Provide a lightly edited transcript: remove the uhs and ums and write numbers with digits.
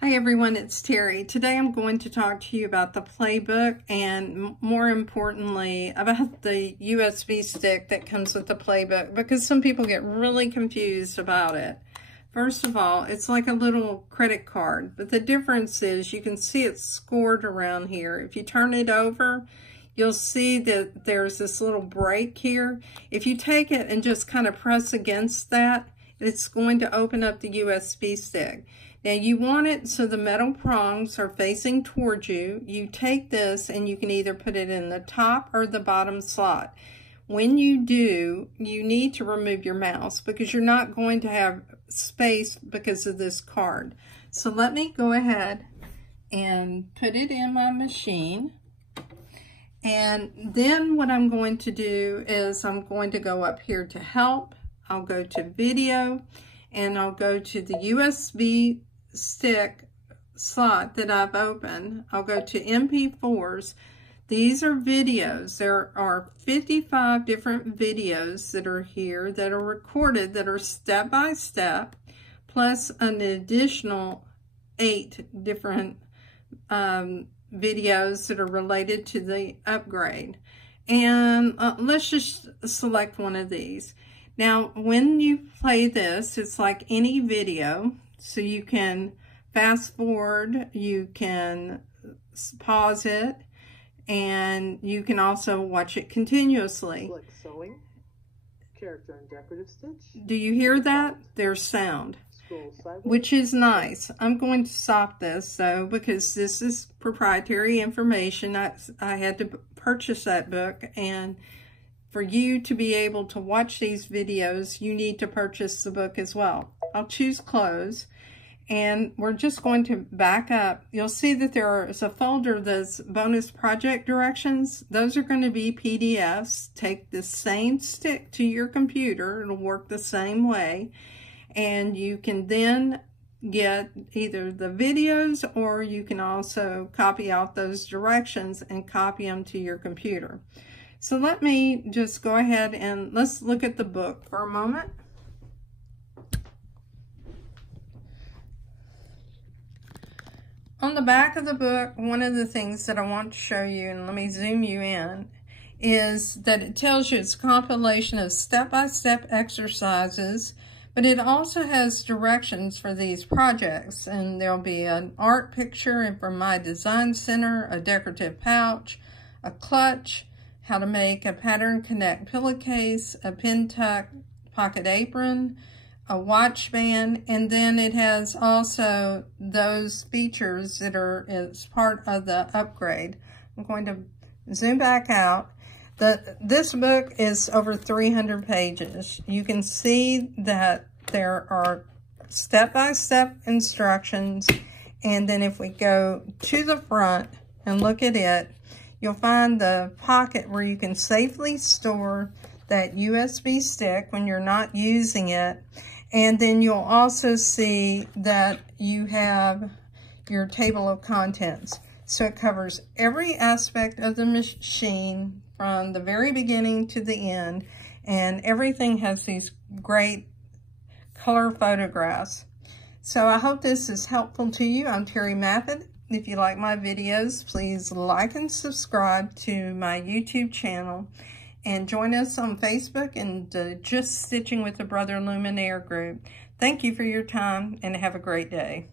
Hi everyone, it's Terry. Today I'm going to talk to you about the Playbook and more importantly about the USB stick that comes with the Playbook because some people get really confused about it. First of all, it's like a little credit card, but the difference is you can see it's scored around here. If you turn it over, you'll see that there's this little break here. If you take it and just kind of press against that, it's going to open up the USB stick. Now you want it so the metal prongs are facing towards you. You take this and you can either put it in the top or the bottom slot. When you do, you need to remove your mouse because you're not going to have space because of this card. So let me go ahead and put it in my machine. And then what I'm going to do is I'm going to go up here to help. I'll go to video and I'll go to the USB stick slot that I've opened. I'll go to MP4s. These are videos. There are 55 different videos that are here that are recorded that are step by step, plus an additional 8 different videos that are related to the upgrade. And let's just select one of these. Now, when you play this, it's like any video. So you can fast forward, you can pause it, and you can also watch it continuously. Select sewing, character and decorative stitch. Do you hear that? There's sound, Scroll sideways, which is nice. I'm going to stop this though because this is proprietary information. I had to purchase that book, and for you to be able to watch these videos, you need to purchase the book as well. I'll choose close, and we're just going to back up. You'll see that there is a folder that's bonus project directions. Those are going to be PDFs. Take the same stick to your computer. It'll work the same way. And you can then get either the videos or you can also copy out those directions and copy them to your computer. So let me just go ahead and let's look at the book for a moment. On the back of the book, one of the things that I want to show you, and let me zoom you in, is that it tells you it's a compilation of step-by-step exercises, but it also has directions for these projects. And there'll be an art picture from my design center, a decorative pouch, a clutch, how to make a pattern connect pillowcase, a pin tuck pocket apron, a watch band, and then it has also those features that are as part of the upgrade. I'm going to zoom back out. This book is over 300 pages. You can see that there are step-by-step instructions, and then if we go to the front and look at it, you'll find the pocket where you can safely store that USB stick when you're not using it. And then you'll also see that you have your table of contents. So it covers every aspect of the machine from the very beginning to the end. And everything has these great color photographs. So I hope this is helpful to you. I'm Terry Maffitt. If you like my videos, please like and subscribe to my YouTube channel. And join us on Facebook and Just Stitching with the Brother Luminaire group. Thank you for your time and have a great day.